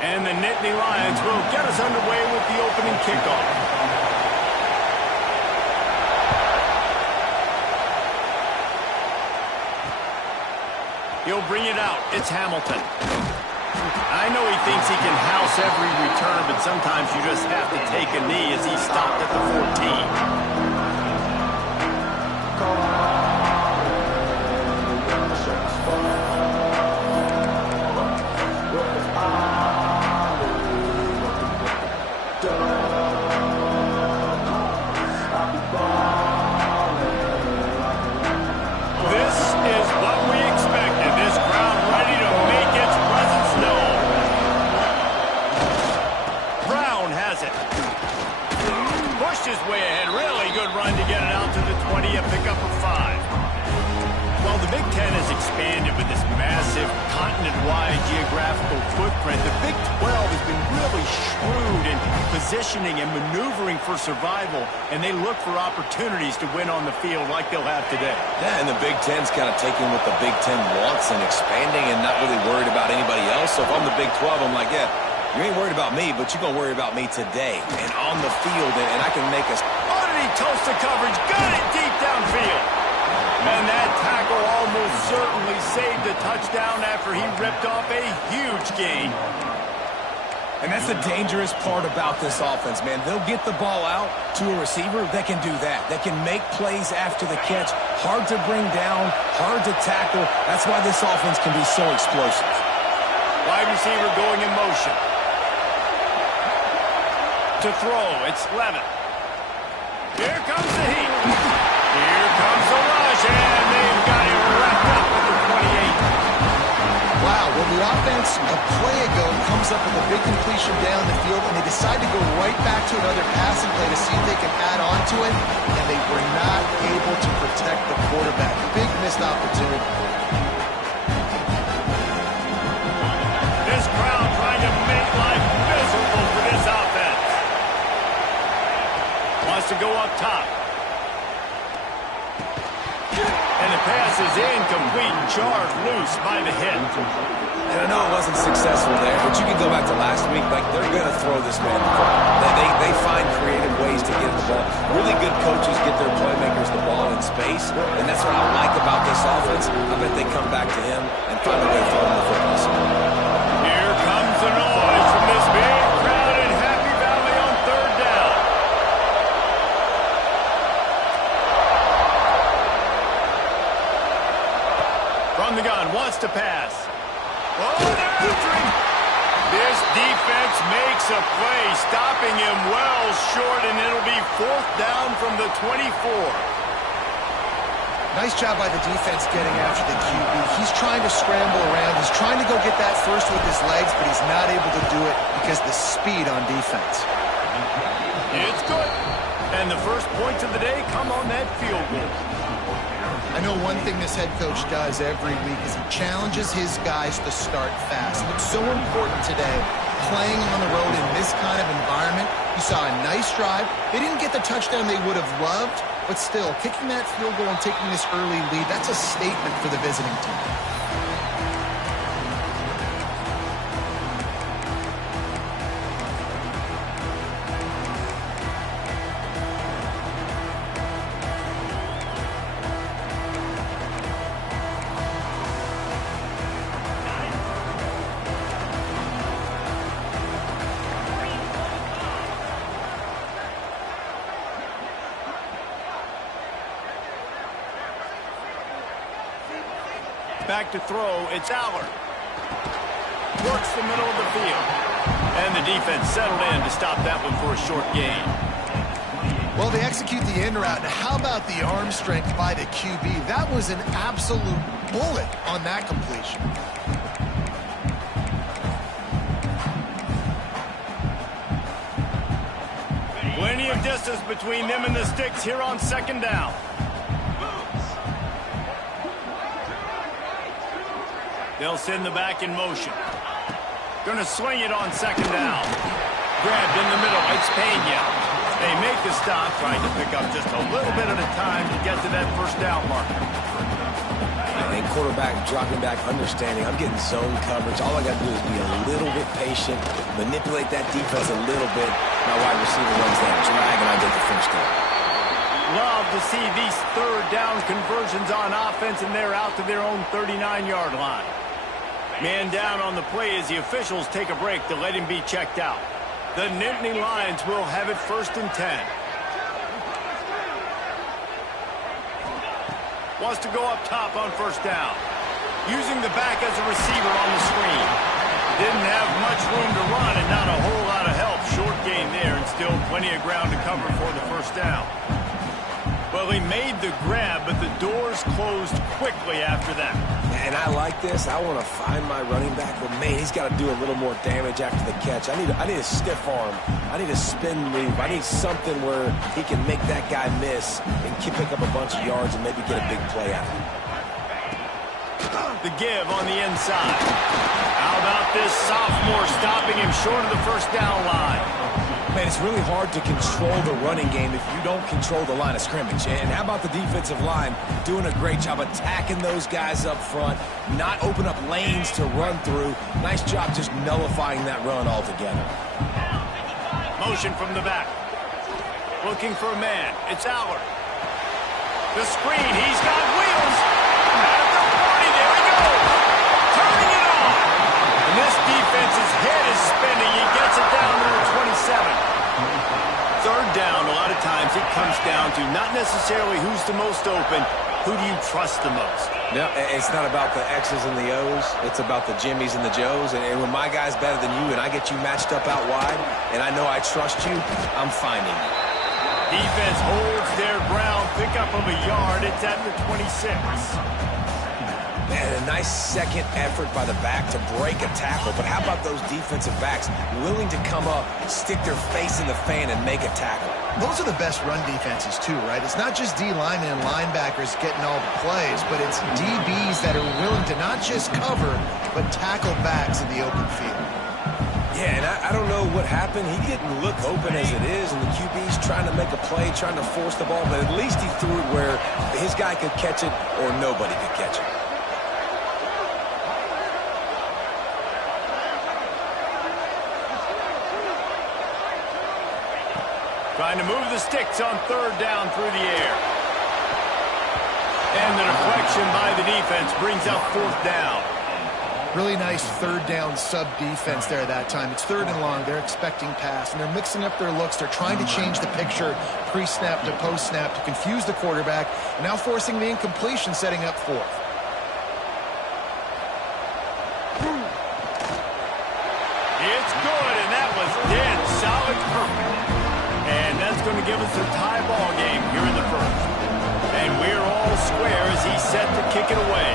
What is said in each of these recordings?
And the Nittany Lions will get us underway with the opening kickoff. He'll bring it out. It's Hamilton. I know he thinks he can house every return, but sometimes you just have to take a knee as he stopped at the 14. Pickup of 5. While the Big Ten has expanded with this massive continent-wide geographical footprint, the Big 12 has been really shrewd in positioning and maneuvering for survival, and they look for opportunities to win on the field like they'll have today. Yeah, and the Big Ten's kind of taking what the Big Ten wants and expanding and not really worried about anybody else. So if I'm the Big 12, I'm like, yeah, you ain't worried about me, but you're going to worry about me today and on the field, and I can make us... He toast the coverage, got it deep downfield. And that tackle almost certainly saved a touchdown after he ripped off a huge gain. And that's the dangerous part about this offense, man. They'll get the ball out to a receiver that can do that. That can make plays after the catch. Hard to bring down, hard to tackle. That's why this offense can be so explosive. Wide receiver going in motion. To throw, it's Levin. Here comes the heat. Here comes the rush, and they've got it wrapped up at the 28. Wow, well, the offense a play ago comes up with a big completion down the field, and they decide to go right back to another passing play to see if they can add on to it, and they were not able to protect the quarterback. Big missed opportunity. This crowd trying to make life miserable for this offense. Wants to go up top. And the pass is incomplete and charged loose by the hit. And I know it wasn't successful there, but you can go back to last week. Like, they're going to throw this man the ball. They find creative ways to get the ball. Really good coaches get their playmakers the ball in space, and that's what I like about this offense. I bet they come back to him and find a way to throw him the football. Here comes the noise from this big crowd in Happy Valley on third down. From the gun, wants to pass. Oh, they're after him. This defense makes a play, stopping him well short, and it'll be 4th down from the 24. Nice job by the defense getting after the QB. He's trying to scramble around. He's trying to go get that first with his legs, but he's not able to do it because of the speed on defense. It's good. And the first points of the day come on that field goal. I know one thing this head coach does every week is he challenges his guys to start fast. It's so important today, playing on the road in this kind of environment. You saw a nice drive. They didn't get the touchdown they would have loved, but still, kicking that field goal and taking this early lead, that's a statement for the visiting team. Back to throw, it's Allard. Works the middle of the field. And the defense settled in to stop that one for a short gain. Well, they execute the in route. Now, how about the arm strength by the QB? That was an absolute bullet on that completion. Plenty of distance between them and the sticks here on 2nd down. They'll send the back in motion. Going to swing it on 2nd down. Grabbed in the middle. It's Pena. They make the stop, trying to pick up just a little bit at a time to get to that 1st down marker. I think quarterback dropping back, understanding I'm getting zone coverage. All I got to do is be a little bit patient, manipulate that defense a little bit. My wide receiver runs that drag, and I get the first down. Love to see these third down conversions on offense, and they're out to their own 39-yard line. Man down on the play as the officials take a break to let him be checked out. The Nittany Lions will have it 1st and 10. Wants to go up top on 1st down. Using the back as a receiver on the screen. Didn't have much room to run and not a whole lot of help. Short gain there and still plenty of ground to cover for the 1st down. Well, he made the grab, but the doors closed quickly after that. And I like this. I want to find my running back, but man, he's got to do a little more damage after the catch. I need a stiff arm. I need a spin move. I need something where he can make that guy miss and pick up a bunch of yards and maybe get a big play out of it. The give on the inside. How about this sophomore stopping him short of the 1st down line? Man, it's really hard to control the running game if you don't control the line of scrimmage. And how about the defensive line doing a great job attacking those guys up front, not open up lanes to run through. Nice job just nullifying that run altogether. Motion from the back. Looking for a man. It's Allard. The screen. He's got wheels. At the 40. There he goes. Turning it on. And this defense's head is spinning. He gets it down to the 27. 3rd down, a lot of times it comes down to not necessarily who's the most open, who do you trust the most? No, it's not about the X's and the O's. It's about the Jimmies and the Joes. And when my guy's better than you and I get you matched up out wide and I know I trust you, I'm finding you. Defense holds their ground, pick up of a yard. It's at the 26. Man, a nice second effort by the back to break a tackle. But how about those defensive backs willing to come up, stick their face in the fan, and make a tackle? Those are the best run defenses, too, right? It's not just D linemen and linebackers getting all the plays, but it's DBs that are willing to not just cover, but tackle backs in the open field. Yeah, and I don't know what happened. He didn't look open as it is, and the QB's trying to make a play, trying to force the ball, but at least he threw it where his guy could catch it or nobody could catch it. Trying to move the sticks on 3rd down through the air. And the deflection by the defense brings up 4th down. Really nice 3rd down sub-defense there that time. It's 3rd and long. They're expecting pass, and they're mixing up their looks. They're trying to change the picture pre-snap to post-snap to confuse the quarterback, and now forcing the incompletion, setting up 4th. It's good, and that was dead solid perfect. And that's going to give us a tie ball game here in the 1st. And we're all square as he's set to kick it away.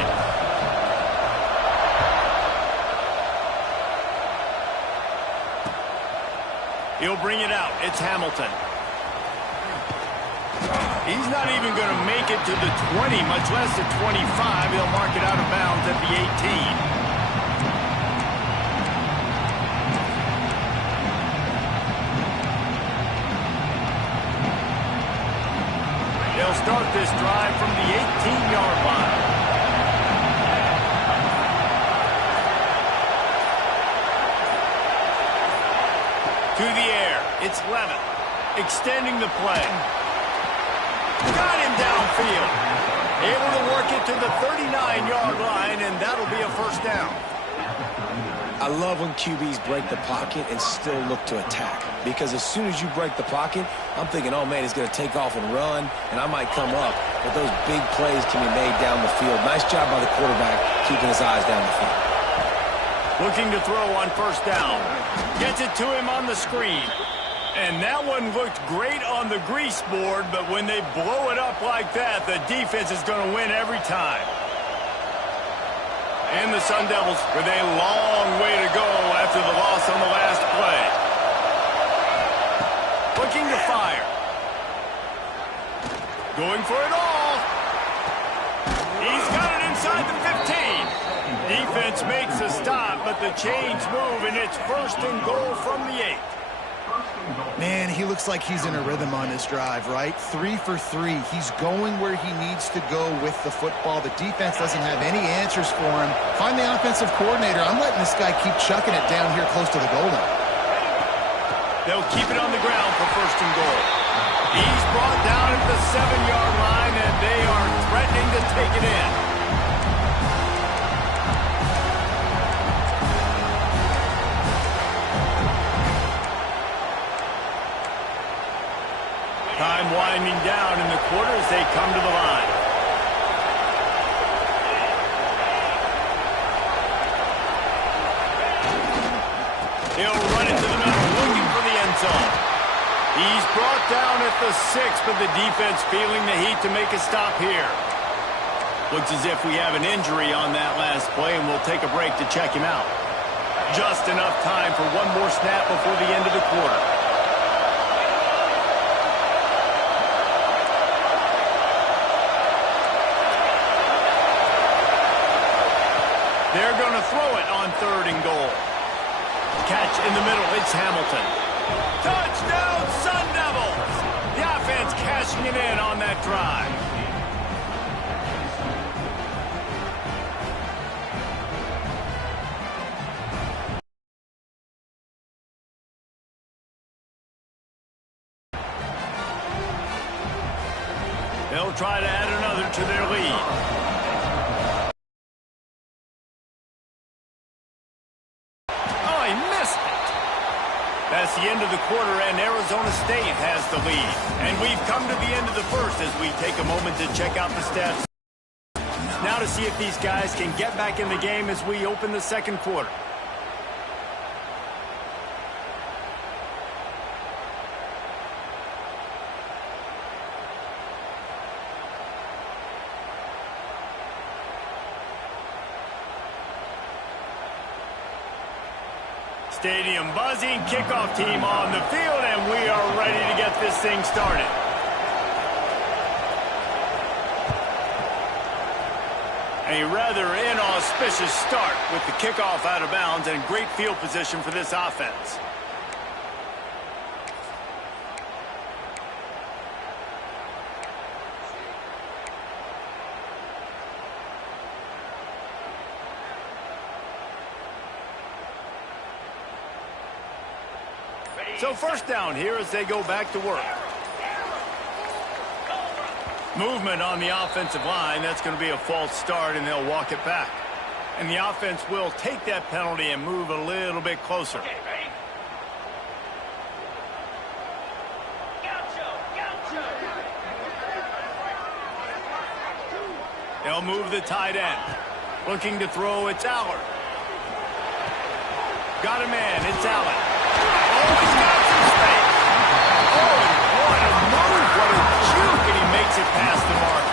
He'll bring it out. It's Hamilton. He's not even going to make it to the 20, much less the 25. He'll mark it out of bounds at the 18. They'll start this drive from the 18-yard line. To the air. It's Levitt. Extending the play. Got him downfield. Able to work it to the 39-yard line, and that'll be a 1st down. I love when QBs break the pocket and still look to attack. Because as soon as you break the pocket, I'm thinking, oh, man, he's going to take off and run, and I might come up. But those big plays can be made down the field. Nice job by the quarterback keeping his eyes down the field. Looking to throw on 1st down. Gets it to him on the screen. And that one looked great on the grease board, but when they blow it up like that, the defense is going to win every time. And the Sun Devils with a long way to go after the loss on the last play. Looking to fire. Going for it all. He's got it inside the 15. Defense makes a stop, but the chains move, and it's 1st and goal from the 8. Man, he looks like he's in a rhythm on this drive, right? 3 for 3. He's going where he needs to go with the football. The defense doesn't have any answers for him. Find the offensive coordinator. I'm letting this guy keep chucking it down here close to the goal line. They'll keep it on the ground for 1st and goal. He's brought down at the 7-yard line, and they are threatening to take it in. Time winding down in the quarter as they come to the line. He'll run it to the middle, looking for the end zone. He's brought down at the 6, but the defense feeling the heat to make a stop here. Looks as if we have an injury on that last play, and we'll take a break to check him out. Just enough time for one more snap before the end of the quarter. They're going to throw it on 3rd and goal. Catch in the middle. It's Hamilton. Touchdown, Sun Devils! The offense cashing it in on that drive. They'll try to add another to their lead. That's the end of the quarter, and Arizona State has the lead. And we've come to the end of the first as we take a moment to check out the stats. Now to see if these guys can get back in the game as we open the 2nd quarter. Stadium buzzing, kickoff team on the field, and we are ready to get this thing started. A rather inauspicious start with the kickoff out of bounds and great field position for this offense. So 1st down here as they go back to work. Movement on the offensive line. That's going to be a false start, and they'll walk it back. And the offense will take that penalty and move a little bit closer. They'll move the tight end. Looking to throw, it's Allard. Got a man, it's Allen. Oh, he's got some space. Oh, what a move, what a juke, and he makes it past the mark.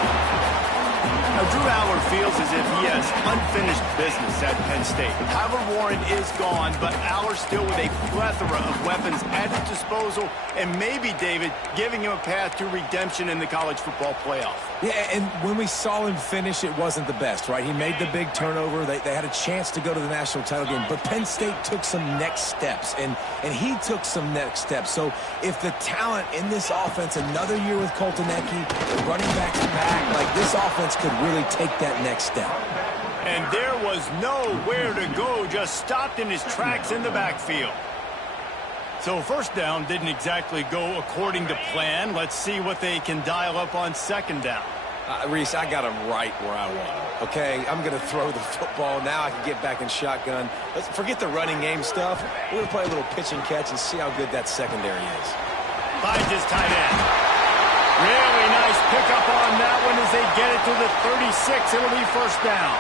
Now, Drew Allard feels as if he has unfinished business at Penn State. Tyler Warren is gone, but Allard still with a plethora of weapons at his disposal, and maybe, David, giving him a path to redemption in the college football playoff. Yeah, and when we saw him finish, it wasn't the best, right? He made the big turnover. They had a chance to go to the national title game, but Penn State took some next steps, and he took some next steps. So if the talent in this offense, another year with Coltonecki, running backs back, like this offense could really take that next step. And there was nowhere to go, just stopped in his tracks in the backfield. So 1st down didn't exactly go according to plan. Let's see what they can dial up on 2nd down. Reese, I got him right where I want him, okay? I'm going to throw the football. Now I can get back in shotgun. Let's forget the running game stuff. We're going to play a little pitch and catch and see how good that secondary is. Finds his tight end. Really nice pickup on that one as they get it to the 36. It'll be 1st down.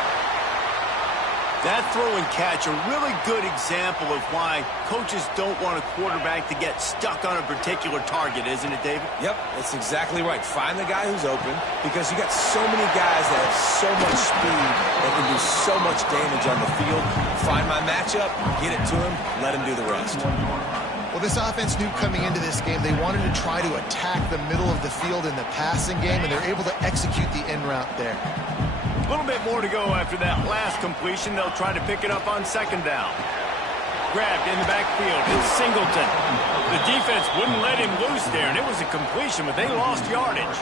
That throw and catch, a really good example of why coaches don't want a quarterback to get stuck on a particular target, isn't it, David? Yep, that's exactly right. Find the guy who's open, because you got so many guys that have so much speed that can do so much damage on the field. Find my matchup, get it to him, let him do the rest. Well, this offense knew coming into this game they wanted to try to attack the middle of the field in the passing game, and they're able to execute the end route there. A little bit more to go after that last completion. They'll try to pick it up on 2nd down. grabbed in the backfield. It's Singleton. The defense wouldn't let him loose there, and it was a completion, but they lost yardage.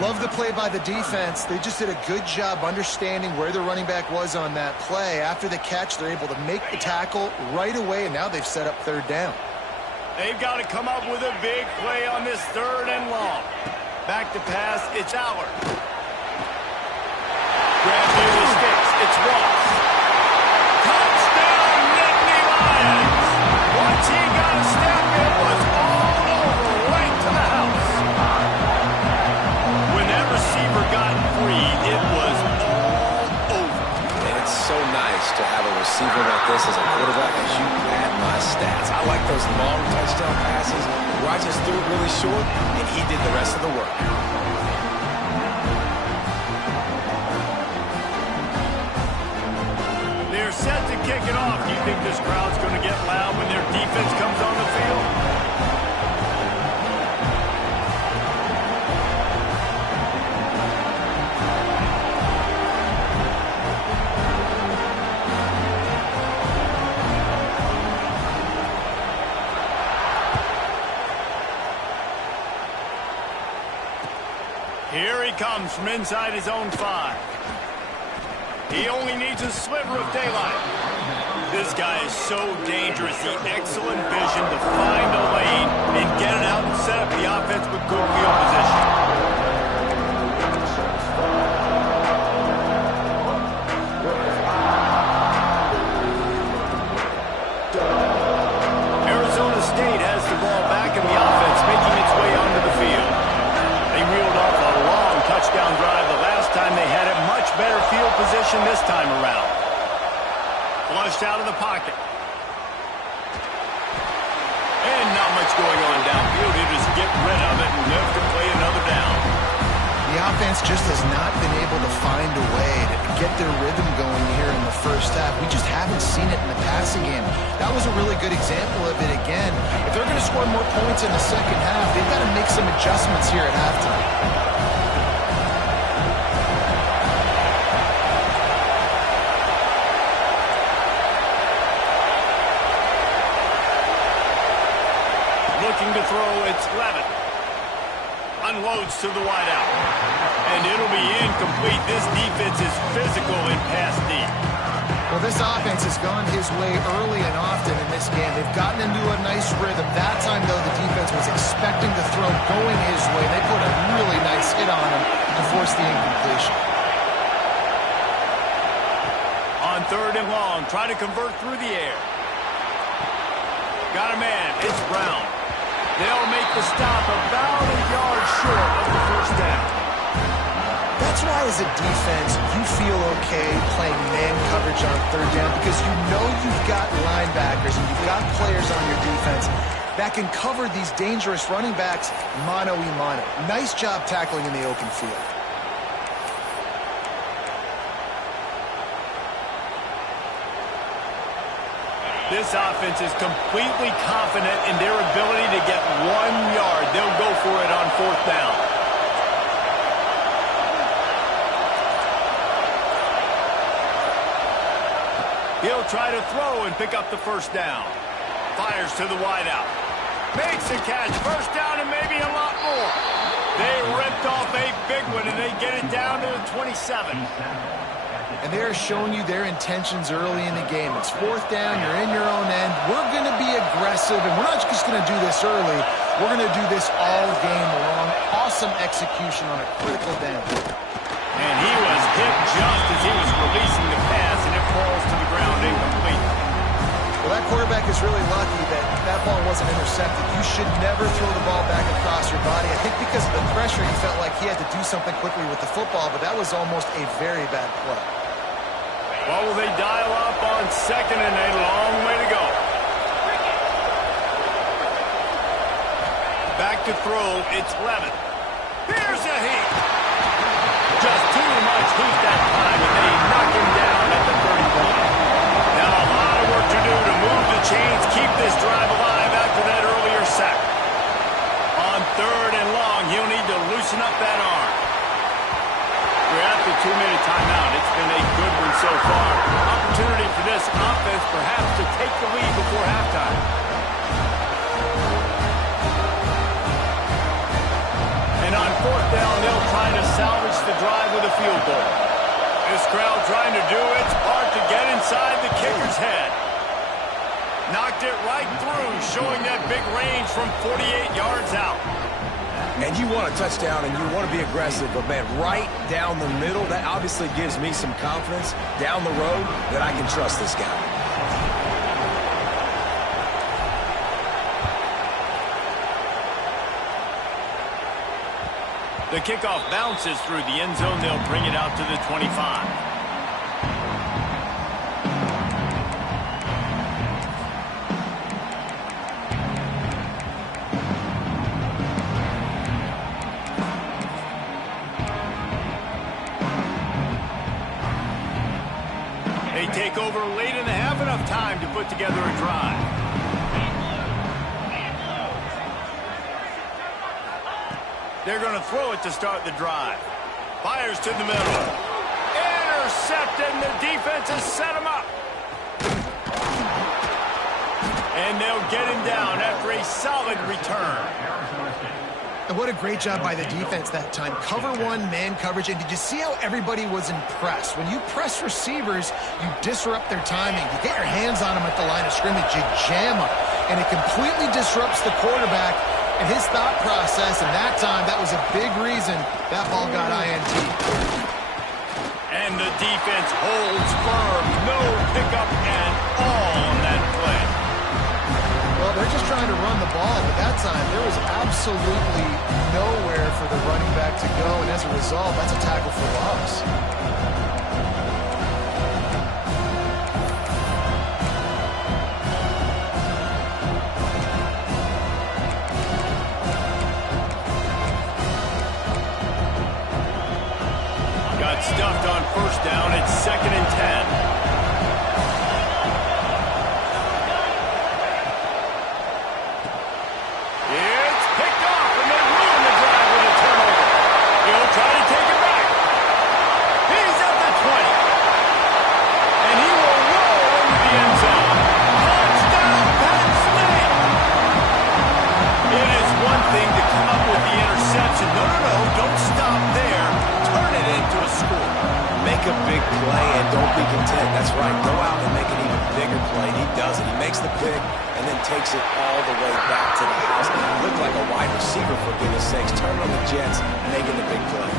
Love the play by the defense. They just did a good job understanding where the running back was on that play. After the catch, they're able to make the tackle right away, and now they've set up third down. They've got to come up with a big play on this 3rd and long. Back to pass, it's Allard. Grab near the sticks, it's Ross. Touchdown, Nittany Lions! Once he got a step, it was all over, right to the house. When that receiver got free, it was all over. And it's so nice to have a receiver like this as a quarterback as you pad my stats. I like those long touchdown passes where I just threw it really short and he did the rest of the work. They're set to kick it off. Do you think this crowd's going to get loud when their defense comes on the field? Here he comes from inside his own 5. He only needs a sliver of daylight. This guy is so dangerous. The excellent vision to find a lane and get it out and set up the offense with good field position. Arizona State has the ball back in the offense, making its way onto the field. They reeled off a long touchdown drive the last time they had it. Much better field position this time around. Flushed out of the pocket. And not much going on downfield. He just get rid of it and live to play another down. The offense just has not been able to find a way to get their rhythm going here in the first half. We just haven't seen it in the passing game. That was a really good example of it again. If they're going to score more points in the second half, they've got to make some adjustments here at halftime. Looking to throw, it's Levin. Unloads to the wideout. And it'll be incomplete. This defense is physical in pass deep. Well, this offense has gone his way early and often in this game. They've gotten into a nice rhythm. That time, though, the defense was expecting the throw going his way. They put a really nice hit on him to force the incompletion. On 3rd and long, try to convert through the air. Got a man. It's Brown. They'll make the stop about a yard short of the first down. That's why, as a defense, you feel okay playing man coverage on 3rd down because you know you've got linebackers and you've got players on your defense that can cover these dangerous running backs mano-a-mano. Nice job tackling in the open field. This offense is completely confident in their ability to get 1 yard. They'll go for it on 4th down. He'll try to throw and pick up the first down. Fires to the wideout. Makes a catch. First down and maybe a lot more. They ripped off a big one, and they get it down to the 27. And they're showing you their intentions early in the game. It's 4th down. You're in your own end. We're going to be aggressive, and we're not just going to do this early. We're going to do this all game long. Awesome execution on a critical down. And he was hit just as he was releasing the pass, and it falls to the ground incomplete. Well, that quarterback is really lucky that that ball wasn't intercepted. You should never throw the ball back across your body. I think because of the pressure, he felt like he had to do something quickly with the football, but that was almost a very bad play. Well, will they dial up on 2nd and a long way to go? Back to throw, it's Levin. Here's a heat. Just too much heat that time, and they knock him down at the 30-point. Now a lot of work to do to move the chains, keep this drive alive after that earlier sack. On 3rd and long, he'll need to loosen up that arm. We're at the 2-minute timeout. It's been a good one so far. Opportunity for this offense perhaps to take the Knocked it right through, showing that big range from 48 yards out. And you want a touchdown and you want to be aggressive, but, man, right down the middle, that obviously gives me some confidence down the road that I can trust this guy. The kickoff bounces through the end zone. They'll bring it out to the 25. They take over late in the half, enough time to put together a drive. They're going to throw it to start the drive. Fires to the middle. Intercepted, and the defense has set him up. And they'll get him down after a solid return. And what a great job by the defense that time. Cover one, man coverage. And did you see how everybody was impressed? When you press receivers, you disrupt their timing. You get your hands on them at the line of scrimmage. You jam them. And it completely disrupts the quarterback and his thought process. And that time, that was a big reason that ball got INT. And the defense holds firm. No pickup at all on that play. Well, they're just trying to run the ball, but that time there was absolutely nowhere for the running back to go, and as a result, that's a tackle for loss. Got stuffed on first down. It's 2nd and 10. Try to take it back. He's at the 20. And he will roll into the end zone. Touchdown, Penn State. It is one thing to come up with the interception. No, don't stop there. Turn it into a score. Make a big play and don't be content. That's right. Go out and make an even bigger play. And he does it. He makes the pick and then takes it all the way back to the house. He looked like a wide receiver, for goodness sakes. Turn on the Jets, making the big play.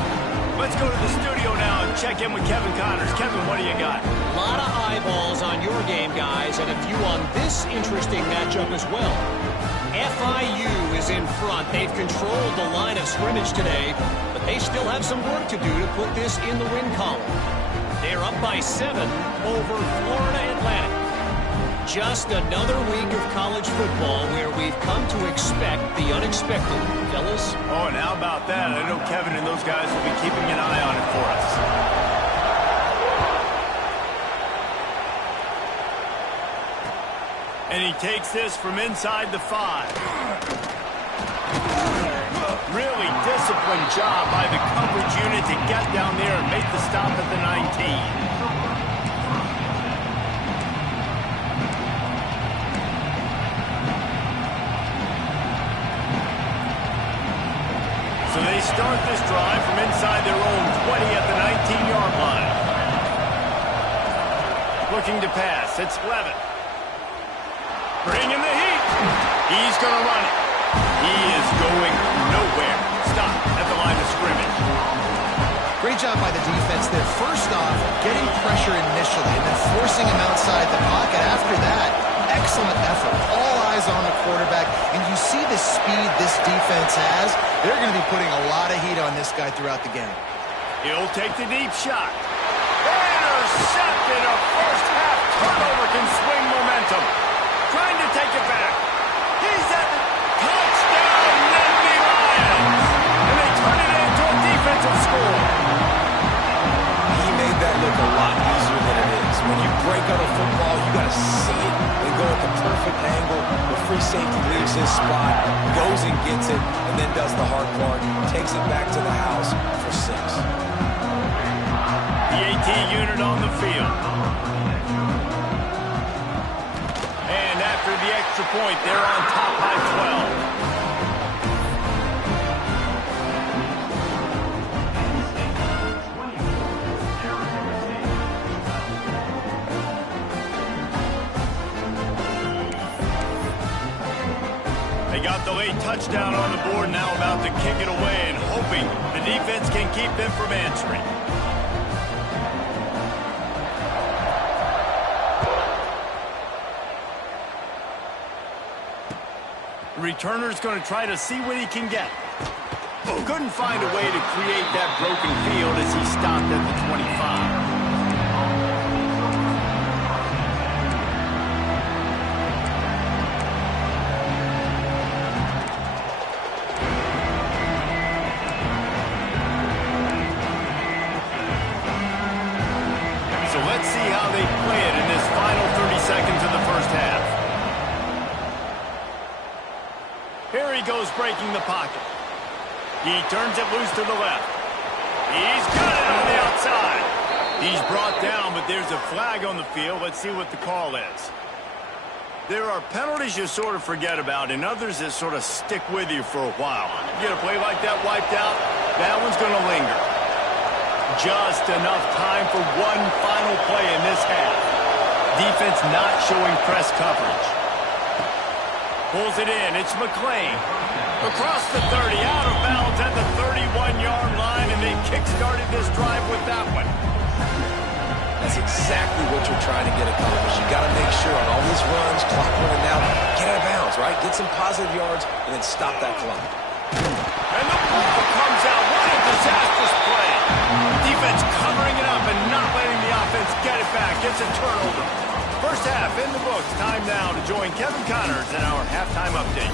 Let's go to the studio now and check in with Kevin Connors. Kevin, what do you got? A lot of eyeballs on your game, guys, and a few on this interesting matchup as well. FIU is in front. They've controlled the line of scrimmage today, but they still have some work to do to put this in the win column. They're up by 7 over Florida Atlantic. Just another week of college football where we've come to expect the unexpected, fellas. Oh, and how about that? I know Kevin and those guys will be keeping an eye on it for us. And he takes this from inside the 5. Really disciplined job by the coverage unit to get down there and make the stop at the 19. So they start this drive from inside their own 20 at the 19-yard line. Looking to pass. It's Levitt. Bringing the heat. He's going to run it. He is going nowhere. Stop at the line of scrimmage. Great job by the defense there. First off, getting pressure initially and then forcing him outside the pocket. After that, excellent effort. All eyes on the quarterback. And you see the speed this defense has. They're going to be putting a lot of heat on this guy throughout the game. He'll take the deep shot. Intercepted. A first half turnover can swing momentum. Trying to take it back. He's at the touchdown, Nittany Lions. And they turn it into a defensive score. He made that look a lot easier than it is. When you break out a football, you got to see it and go at the perfect angle. The free safety leaves his spot, goes and gets it, and then does the hard part, takes it back to the house for 6. The AT unit on the field. And after the extra point, they're on top by 12. got the late touchdown on the board, now about to kick it away and hoping the defense can keep them from answering. The returner's going to try to see what he can get. Couldn't find a way to create that broken field as he stopped at the 25. So let's see how they play it in this final 30 seconds of the first half. Here he goes breaking the pocket. He turns it loose to the left. He's got it on the outside. He's brought down, but there's a flag on the field. Let's see what the call is. There are penalties you sort of forget about and others that sort of stick with you for a while. You get a play like that wiped out, that one's going to linger. Just enough time for one final play in this half. Defense not showing press coverage. Pulls it in. It's McClain. Across the 30, out of bounds at the 31-yard line, and they kick-started this drive with that one. That's exactly what you're trying to get accomplished. You got to make sure on all these runs, clock running down, get out of bounds, right? Get some positive yards, and then stop that clock. And the ball comes out. What a disastrous play. Defense covering it up and not letting the offense get it back. Gets a turnover. First half in the books. Time now to join Kevin Connors in our halftime update.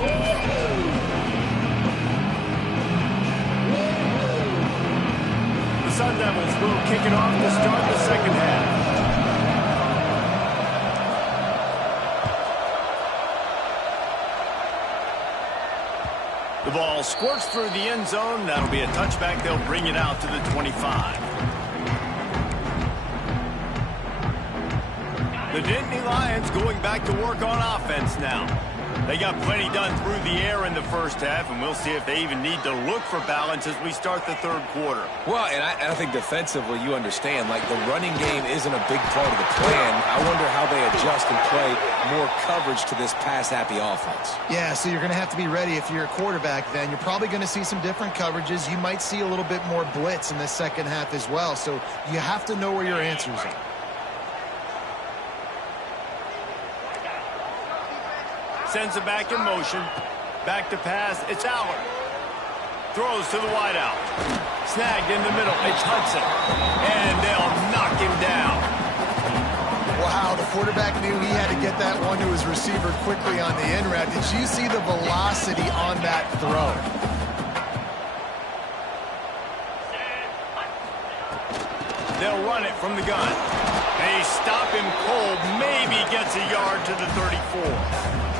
The Sun Devils will kick it off to start the second half. The ball squirts through the end zone. That'll be a touchback. They'll bring it out to the 25. The Nittany Lions going back to work on offense now. They got plenty done through the air in the first half, and we'll see if they even need to look for balance as we start the third quarter. Well, and I think defensively, you understand, like the running game isn't a big part of the plan. I wonder how they adjust and play more coverage to this pass-happy offense. Yeah, so you're going to have to be ready if you're a quarterback then. You're probably going to see some different coverages. You might see a little bit more blitz in the second half as well, so you have to know where your answers are. Sends it back in motion. Back to pass. It's Aller. Throws to the wideout. Snagged in the middle. It's Hudson. And they'll knock him down. Wow, the quarterback knew he had to get that one to his receiver quickly on the in route. Did you see the velocity on that throw? They'll run it from the gun. They stop him cold. Maybe gets a yard to the 34.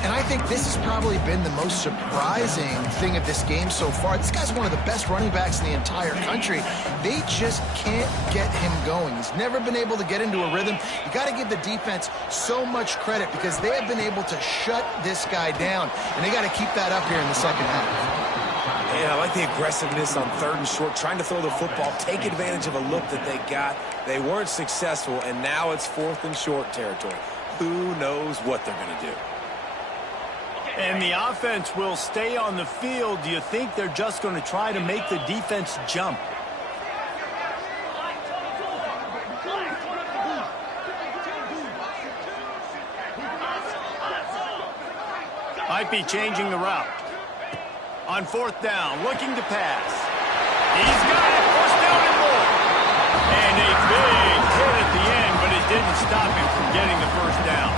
And I think this has probably been the most surprising thing of this game so far. This guy's one of the best running backs in the entire country. They just can't get him going. He's never been able to get into a rhythm. You got to give the defense so much credit because they have been able to shut this guy down, and they got to keep that up here in the second half. Yeah, I like the aggressiveness on third and short, trying to throw the football, take advantage of a look that they got. They weren't successful, and now it's fourth and short territory. Who knows what they're going to do? And the offense will stay on the field. Do you think they're just going to try to make the defense jump? Might be changing the route. On fourth down, looking to pass. He's got it. First down and more. And a big hit at the end, but it didn't stop him from getting the first down.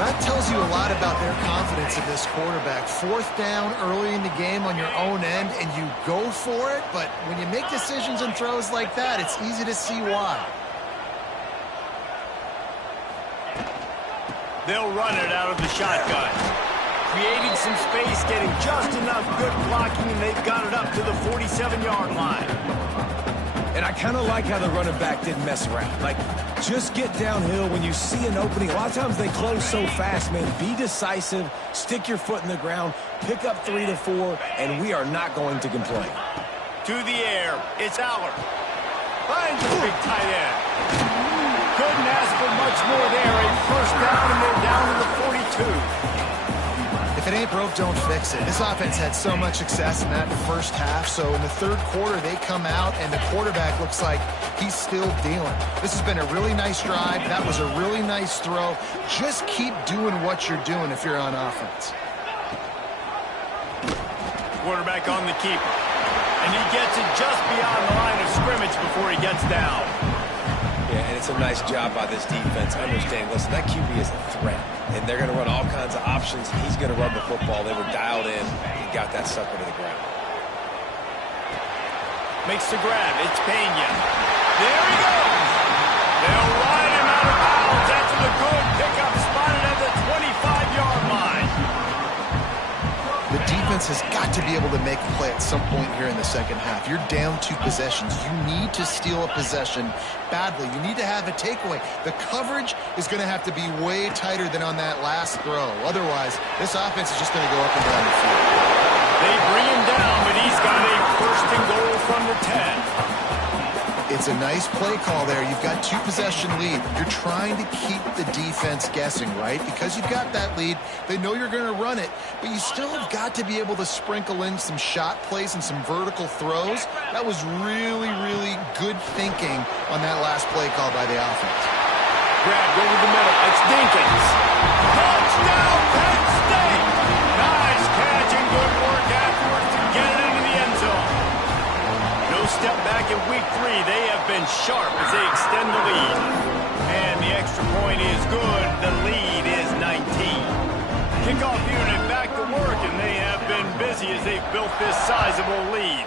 That tells you a lot about their confidence in this quarterback. Fourth down early in the game on your own end, and you go for it, but when you make decisions and throws like that, it's easy to see why. They'll run it out of the shotgun. Creating some space, getting just enough good blocking, and they've got it up to the 47-yard line. And I kind of like how the running back didn't mess around. Like, just get downhill when you see an opening. A lot of times they close so fast, man. Be decisive, stick your foot in the ground, pick up 3 to 4, and we are not going to complain. To the air, it's Aller. Finds a big tight end. Couldn't ask for much more there. A first down, and they're down to the 42. If it ain't broke, don't fix it. This offense had so much success in that first half, so in the third quarter, they come out, and the quarterback looks like he's still dealing. This has been a really nice drive. That was a really nice throw. Just keep doing what you're doing if you're on offense. Quarterback on the keeper. And he gets it just beyond the line of scrimmage before he gets down. Yeah, and it's a nice job by this defense. Understand, listen, that QB is a threat. And they're going to run all kinds of options. He's going to run the football. They were dialed in. He got that sucker to the ground. Makes the grab. It's Pena. There he goes. They'll ride him out of bounds after the good pickup spotted at the 25-yard line. The defense has got to be able to make a play at some point here in the second half. You're down 2 possessions. You need to steal a possession badly. You need to have a takeaway. The coverage is going to have to be way tighter than on that last throw. Otherwise, this offense is just going to go up and down the field. They bring him down, but he's got a first and goal from the 10. It's a nice play call there. You've got 2-possession lead. You're trying to keep the defense guessing, right? Because you've got that lead, they know you're going to run it, but you still have got to be able to sprinkle in some shot plays and some vertical throws. That was really, really good thinking on that last play call by the offense. Grabbed over the middle. It's Dinkins. Touchdown, Penn State! Nice catch and good work afterwards to get it into the end zone. No step back in week 3. They have been sharp as they extend the lead. And the extra point is good. The lead is 19. Kickoff unit back to work, and they have been busy as they've built this sizable lead.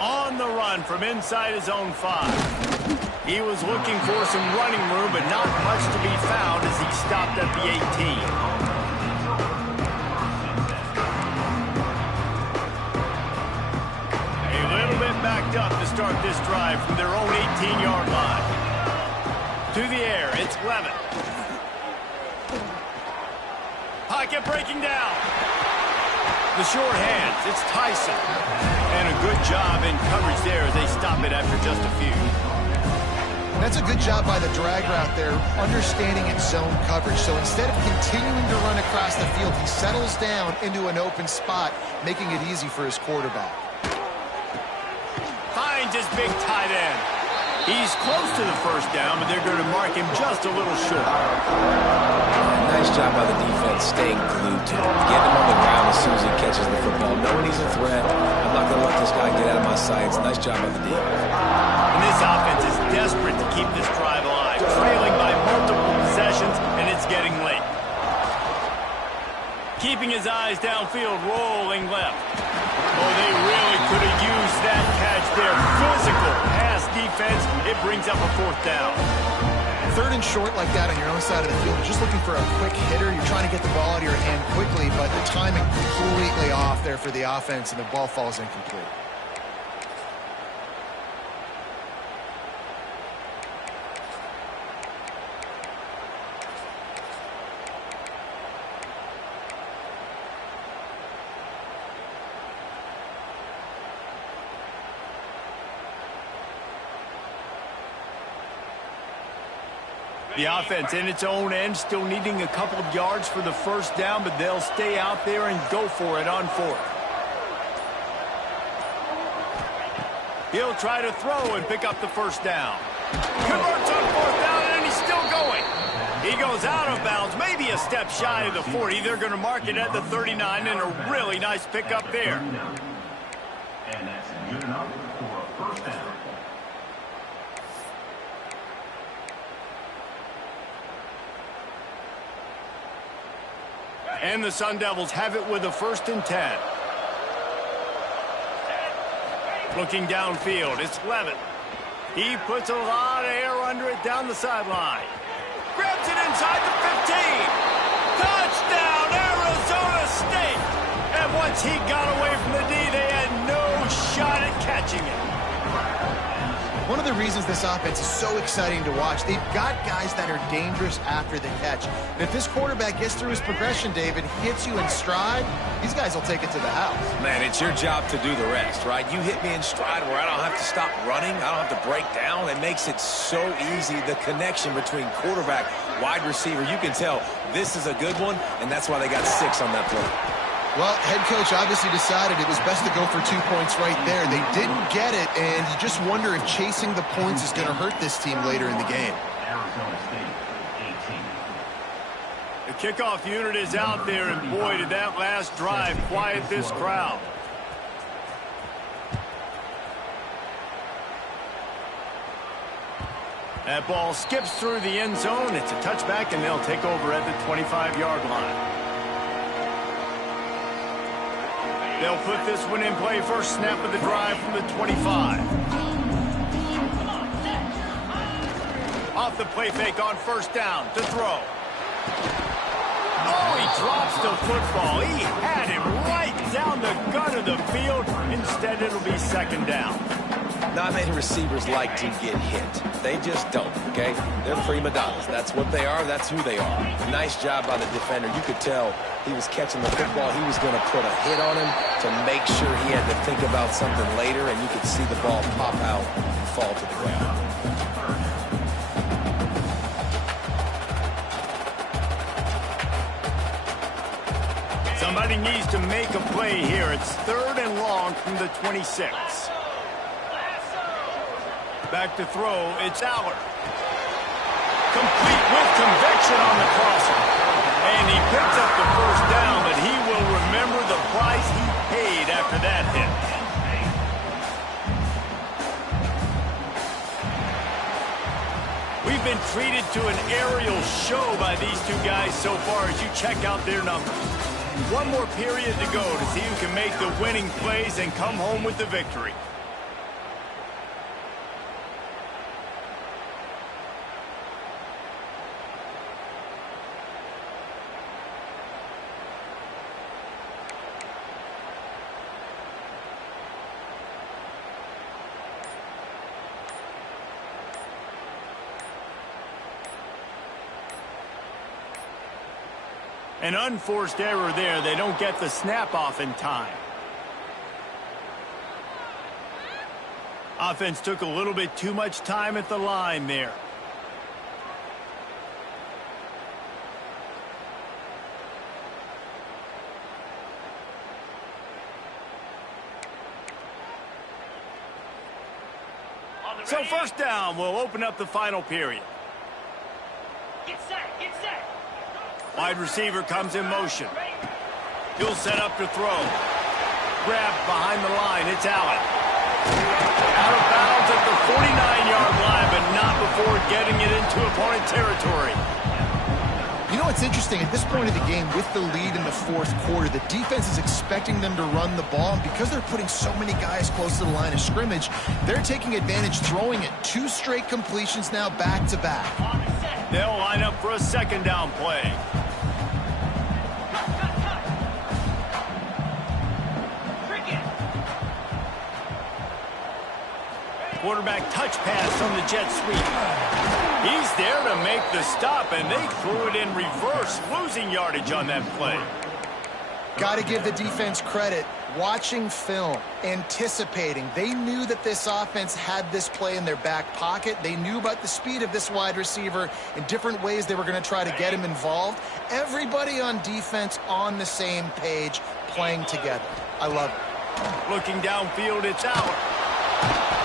On the run from inside his own 5. He was looking for some running room, but not much to be found as he stopped at the 18. Backed up to start this drive from their own 18-yard line. To the air, it's Levin. Pocket breaking down. The short hands, it's Tyson. And a good job in coverage there as they stop it after just a few. That's a good job by the drag route there, understanding its zone coverage. So instead of continuing to run across the field, he settles down into an open spot, making it easy for his quarterback. Finds his big tight end. He's close to the first down, but they're going to mark him just a little short. Nice job by the defense staying glued to him. Getting him on the ground as soon as he catches the football. Knowing he's a threat. I'm not going to let this guy get out of my sights. Nice job by the defense. And this offense is desperate to keep this drive alive. Trailing by multiple possessions, and it's getting late. Keeping his eyes downfield, rolling left. Oh, they really could have used that catch there. Physical pass defense. It brings up a 4th down. 3rd and short like that on your own side of the field. You're just looking for a quick hitter. You're trying to get the ball out of your hand quickly, but the timing completely off there for the offense, and the ball falls incomplete. The offense in its own end, still needing a couple of yards for the first down, but they'll stay out there and go for it on 4th. He'll try to throw and pick up the first down. Converts on 4th down, and he's still going. He goes out of bounds, maybe a step shy of the 40. They're going to mark it at the 39, and a really nice pickup there. And that's good enough for a first down. And the Sun Devils have it with a 1st and 10. Looking downfield, it's Levin. He puts a lot of air under it down the sideline. Grabs it inside the 15. Touchdown, Arizona State. And once he got away from the D, they had no shot at catching it. one of the reasons this offense is so exciting to watch, they've got guys that are dangerous after the catch. And if this quarterback gets through his progression, David, hits you in stride, these guys will take it to the house. Man, it's your job to do the rest, right? You hit me in stride where I don't have to stop running. I don't have to break down. It makes it so easy, the connection between quarterback, wide receiver. You can tell this is a good one, and that's why they got 6 on that play. Well, head coach obviously decided it was best to go for 2 points right there. They didn't get it, and you just wonder if chasing the points is going to hurt this team later in the game. Arizona State, 18. The kickoff unit is out there, and boy, did that last drive quiet this crowd. That ball skips through the end zone. It's a touchback, and they'll take over at the 25-yard line. They'll put this one in play. First snap of the drive from the 25. Off the play fake on first down to throw. Oh, he drops the football. He had it right down the gut of the field. Instead, it'll be second down. Not many receivers like to get hit. They just don't, okay? They're prima donnas. That's what they are. That's who they are. Nice job by the defender. You could tell he was catching the football. He was going to put a hit on him to make sure he had to think about something later, and you could see the ball pop out and fall to the ground. Somebody needs to make a play here. It's 3rd and long from the 26. Back to throw, it's Aller. Complete with conviction on the crosser. And he picks up the first down, but he will remember the price he paid after that hit. We've been treated to an aerial show by these two guys so far as you check out their numbers. One more period to go to see who can make the winning plays and come home with the victory. An unforced error there. They don't get the snap off in time. Offense took a little bit too much time at the line there. So first down will open up the final period. Get set, get set. Wide receiver comes in motion. He'll set up to throw. Grab behind the line. It's Allen. Out of bounds at the 49-yard line, but not before getting it into opponent territory. You know what's interesting? At this point of the game, with the lead in the 4th quarter, the defense is expecting them to run the ball. And because they're putting so many guys close to the line of scrimmage, they're taking advantage, throwing it 2 straight completions now back-to-back. They'll line up for a second down play. Quarterback touch pass on the jet sweep. He's there to make the stop, and they threw it in reverse, losing yardage on that play. Got to give the defense credit. Watching film, anticipating. They knew that this offense had this play in their back pocket. They knew about the speed of this wide receiver and different ways they were going to try to get him involved. Everybody on defense on the same page, playing together. I love it. Looking downfield, it's out.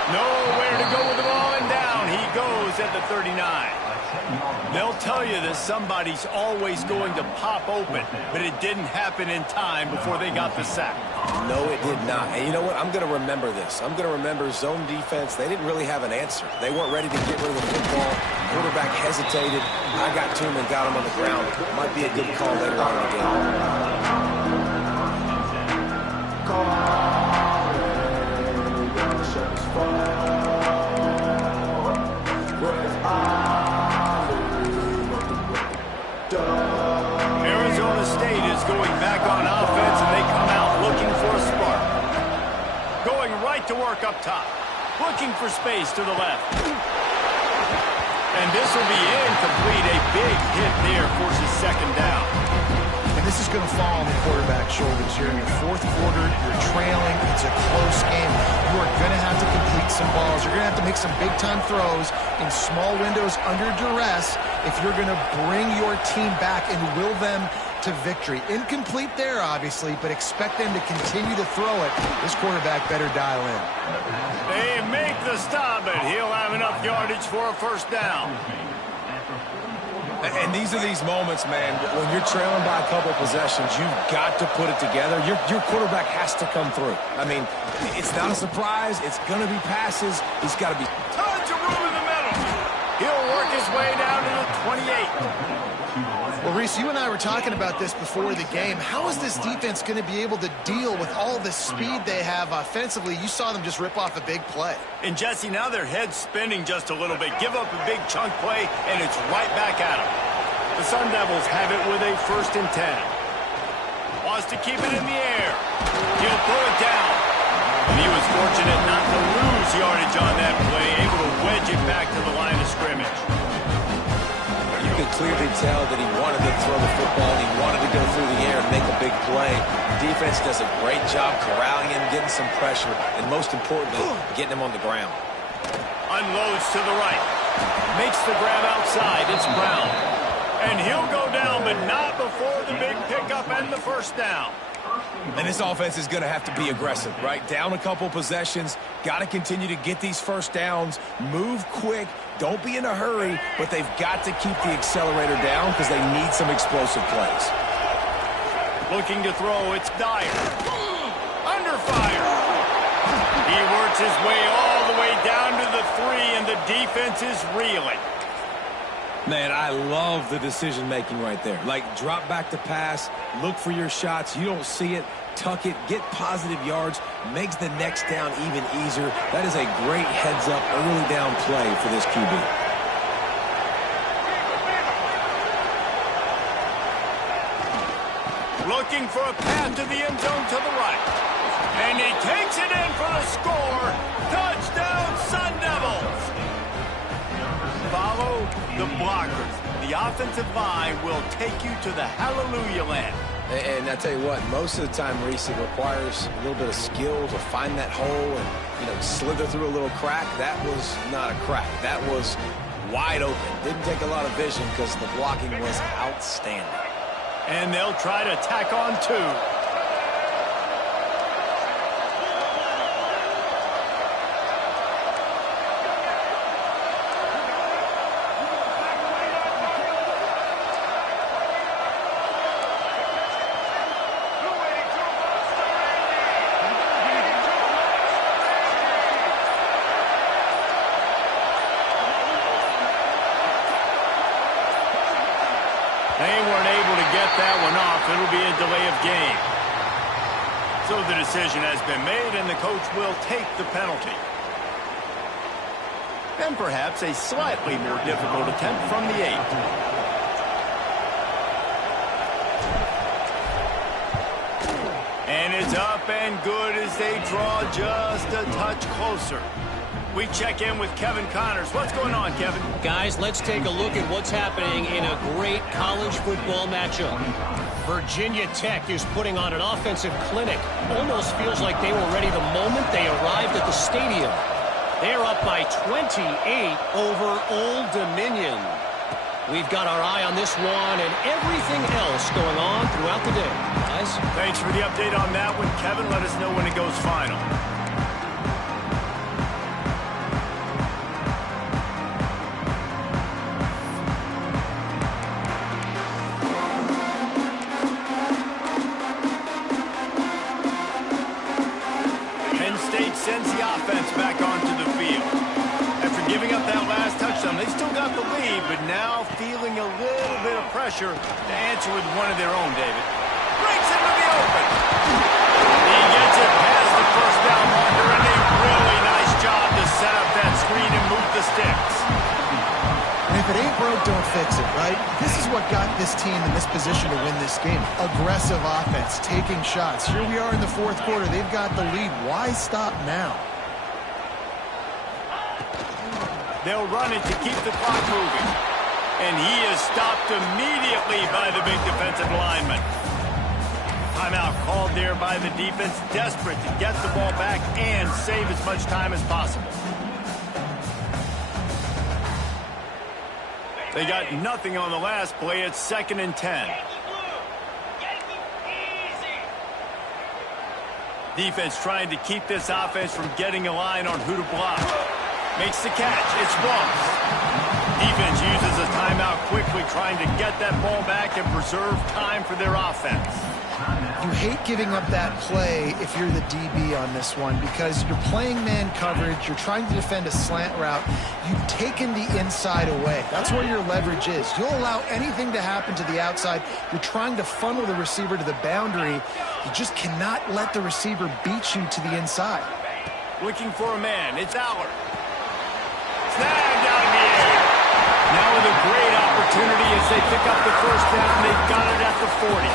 Nowhere to go with the ball, and down he goes at the 39. They'll tell you that somebody's always going to pop open, but it didn't happen in time before they got the sack. No, it did not. And you know what? I'm going to remember this. I'm going to remember zone defense. They didn't really have an answer. They weren't ready to get rid of the football. Quarterback hesitated. I got to him and got him on the ground. Might be a good call later on in the game. Arizona State is going back on offense, and they come out looking for a spark. Going right to work up top. Looking for space to the left. And this will be incomplete. A big hit there forces second down. And this is going to fall on the quarterback's shoulders. You're in your fourth quarter. You're trailing. It's a close game. You are going to have to complete some balls. You're going to have to make some big-time throws in small windows under duress if you're going to bring your team back and will them to victory. Incomplete there, obviously, but expect them to continue to throw it. This quarterback better dial in. They make the stop, and he'll have enough yardage for a first down. And these are these moments, man, when you're trailing by a couple possessions, you've got to put it together. Your quarterback has to come through. I mean, it's not a surprise. It's going to be passes. He's got to be... Tons of room in the middle. He'll work his way down to the 28. Well, Reese, you and I were talking about this before the game. How is this defense going to be able to deal with all the speed they have offensively? You saw them just rip off a big play. And, Jesse, now their head's spinning just a little bit. Give up a big chunk play, and it's right back at them. The Sun Devils have it with a 1st and 10. Wants to keep it in the air. He'll throw it down. And he was fortunate not to lose yardage on that play, able to wedge it back to the line of scrimmage. You could clearly tell that he wanted to throw the football, and he wanted to go through the air and make a big play. Defense does a great job corralling him, getting some pressure, and most importantly, getting him on the ground. Unloads to the right. Makes the grab outside. It's Brown. And he'll go down, but not before the big pickup and the first down. And this offense is going to have to be aggressive, right? Down a couple possessions, got to continue to get these first downs, move quick, don't be in a hurry, but they've got to keep the accelerator down because they need some explosive plays. Looking to throw, it's Dyer. Under fire. He works his way all the way down to the 3, and the defense is reeling. Man, I love the decision-making right there. Like, drop back to pass, look for your shots. You don't see it, tuck it, get positive yards, makes the next down even easier. That is a great heads-up, early down play for this QB. Looking for a path to the end zone to the right. And he takes it in for the score. Touchdown, Sun Devils. Follow the blockers. The offensive line will take you to the hallelujah land. And I tell you what, most of the time, Reese, it requires a little bit of skill to find that hole and, slither through a little crack. That was not a crack. That was wide open. Didn't take a lot of vision because the blocking was outstanding. And they'll try to tack on 2. They weren't able to get that one off. It'll be a delay of game. So the decision has been made, and the coach will take the penalty. And perhaps a slightly more difficult attempt from the 8. And it's up and good as they draw just a touch closer. We check in with Kevin Connors. What's going on, Kevin? Guys, let's take a look at what's happening in a great college football matchup. Virginia Tech is putting on an offensive clinic. Almost feels like they were ready the moment they arrived at the stadium. They're up by 28 over Old Dominion. We've got our eye on this one and everything else going on throughout the day. Guys? Thanks for the update on that one, Kevin. Let us know when it goes final. Penn State sends the offense back onto the field. After giving up that last touchdown, they still got the lead, but now feeling a little bit of pressure to answer with one of their own, David. Breaks into the open. He gets it past the first down marker, and a really nice job to set up that screen and move the sticks. And if it ain't broke, don't fix it, right? This is what got this team in this position to win this game. Aggressive offense, taking shots. Here we are in the fourth quarter. They've got the lead. Why stop now? They'll run it to keep the clock moving. And he is stopped immediately by the big defensive lineman. Timeout called there by the defense, desperate to get the ball back and save as much time as possible. They got nothing on the last play. It's 2nd and 10. Defense trying to keep this offense from getting a line on who to block. Makes the catch. It's Ross. Defense uses a timeout quickly, trying to get that ball back and preserve time for their offense. You hate giving up that play if you're the DB on this one because you're playing man coverage, you're trying to defend a slant route, you've taken the inside away. That's where your leverage is. You'll allow anything to happen to the outside. You're trying to funnel the receiver to the boundary. You just cannot let the receiver beat you to the inside. Looking for a man. It's Aller. Snagged out of the air. Now with a great opportunity as they pick up the first down. They've got it at the 40.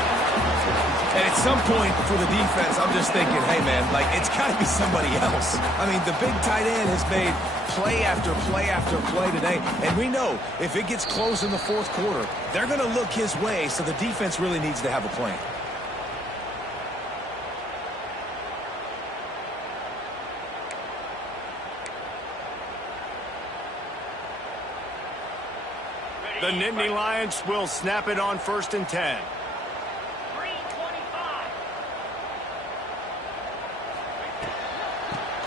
And at some point for the defense, I'm just thinking, hey, man, like, it's got to be somebody else. I mean, the big tight end has made play after play after play today. And we know if it gets close in the fourth quarter, they're going to look his way, so the defense really needs to have a plan. The Nittany Lions will snap it on 1st and 10.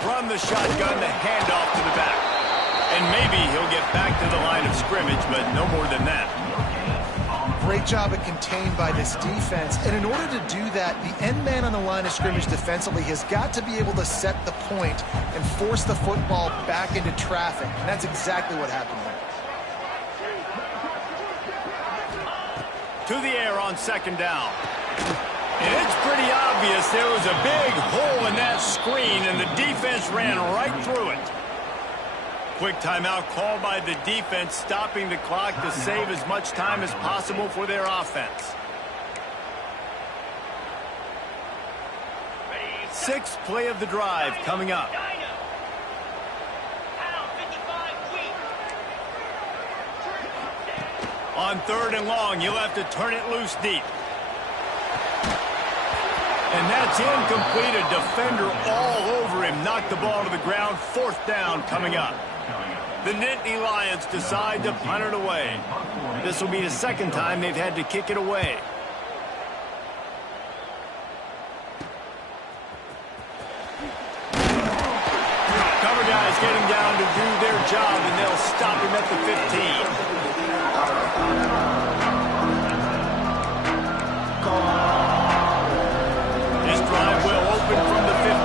From the shotgun, the handoff to the back. And maybe he'll get back to the line of scrimmage, but no more than that. Great job at contained by this defense. And in order to do that, the end man on the line of scrimmage defensively has got to be able to set the point and force the football back into traffic. And that's exactly what happened here. To the air on 2nd down. And it's pretty obvious there was a big hole in that screen, and the defense ran right through it. Quick timeout called by the defense, stopping the clock to save as much time as possible for their offense. 6th play of the drive coming up. On 3rd and long, you'll have to turn it loose deep. And that's incomplete. A defender all over him. Knocked the ball to the ground. 4th down coming up. The Nittany Lions decide to punt it away. This will be the 2nd time they've had to kick it away. Cover guys getting down to do their job, and they'll stop him at the 15. This drive will open from the 15.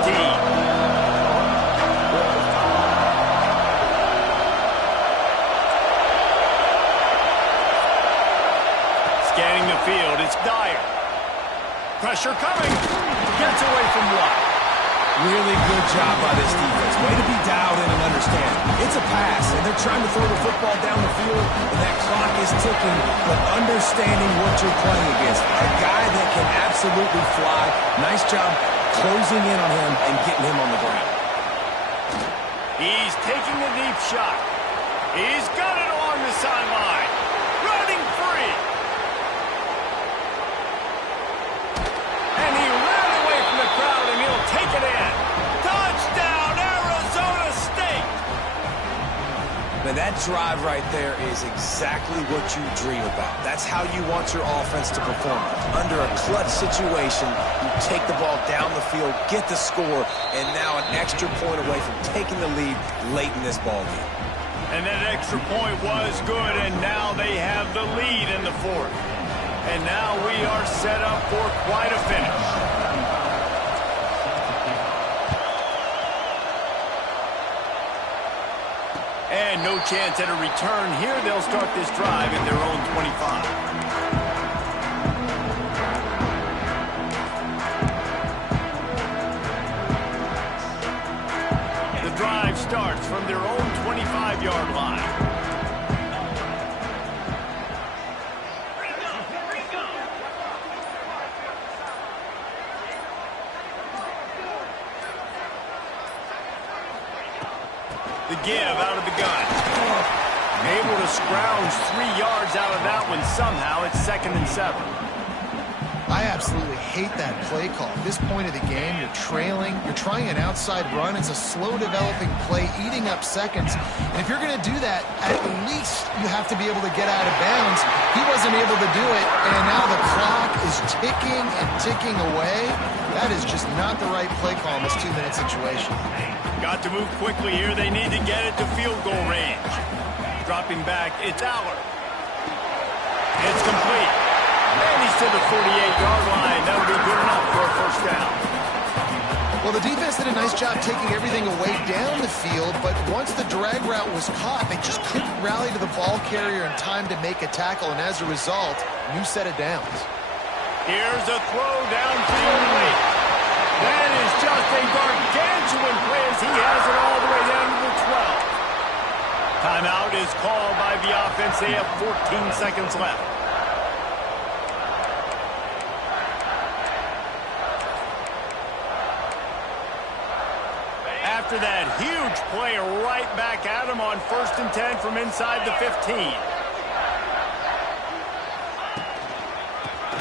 Scanning the field, it's Dyer. Pressure coming. Gets away from one. Really good job by this defense. Way to be dialed in and understand. It's a pass, and they're trying to throw the football down the field, and that clock is ticking, but understanding what you're playing against. A guy that can absolutely fly. Nice job closing in on him and getting him on the ground. He's taking a deep shot. He's got it along the sideline. Running free. And he ran away from the crowd, and he'll take it in. Touchdown, Arizona State! Now that drive right there is exactly what you dream about. That's how you want your offense to perform. Under a clutch situation, you take the ball down the field, get the score, and now an extra point away from taking the lead late in this ball game. And that extra point was good, and now they have the lead in the 4th. And now we are set up for quite a finish. And no chance at a return here. They'll start this drive at their own 25. The drive starts from their own 25-yard line. The give out of the gun. Able to scrounge 3 yards out of that one somehow. It's 2nd and 7. I absolutely hate that play call. At this point of the game, you're trailing, you're trying an outside run. It's a slow developing play, eating up seconds. And if you're going to do that, at least you have to be able to get out of bounds. He wasn't able to do it, and now the clock is ticking and ticking away. That is just not the right play call in this 2-minute situation. Got to move quickly here. They need to get it to field goal range. Dropping back, it's Aller. It's complete. And he's to the 48-yard line. That'll be good enough for a first down. Well, the defense did a nice job taking everything away down the field, but once the drag route was caught, they just couldn't rally to the ball carrier in time to make a tackle, and as a result, new set of downs. Here's a throw downfield late. That is just a gargantuan play as he has it all the way down to the 12. Timeout is called by the offense. They have 14 seconds left. After that huge play, right back at him on 1st and 10 from inside the 15.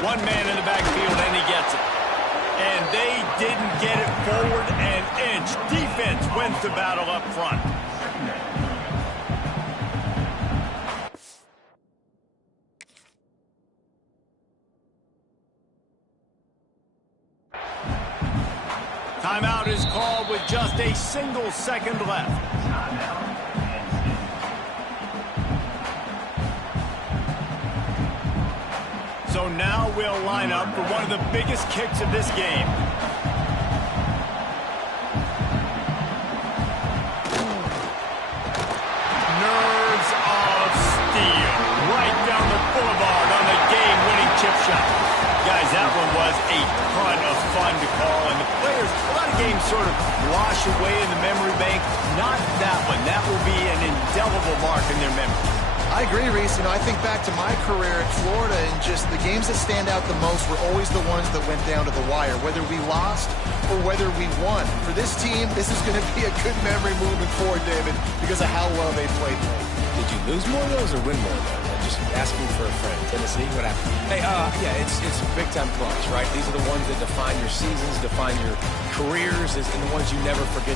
One man in the backfield, and he gets it. And they didn't get it forward an inch. Defense wins the battle up front. Timeout is called with just a single second left. So now we'll line up for one of the biggest kicks of this game. Nerves of steel. Right down the boulevard on the game-winning chip shot. Guys, that one was a ton of fun to call, and the players, a lot of games sort of wash away in the memory bank. Not that one. That will be an indelible mark in their memory. I agree, Reese. I think back to my career at Florida, and just the games that stand out the most were always the ones that went down to the wire, whether we lost or whether we won. For this team, this is going to be a good memory moving forward, David, because of how well they played late. Did you lose more of those or win more of those? I'm just asking for a friend. Tennessee, what happened? Hey, yeah, it's big-time clutch, right? These are the ones that define your seasons, define your careers, and the ones you never forget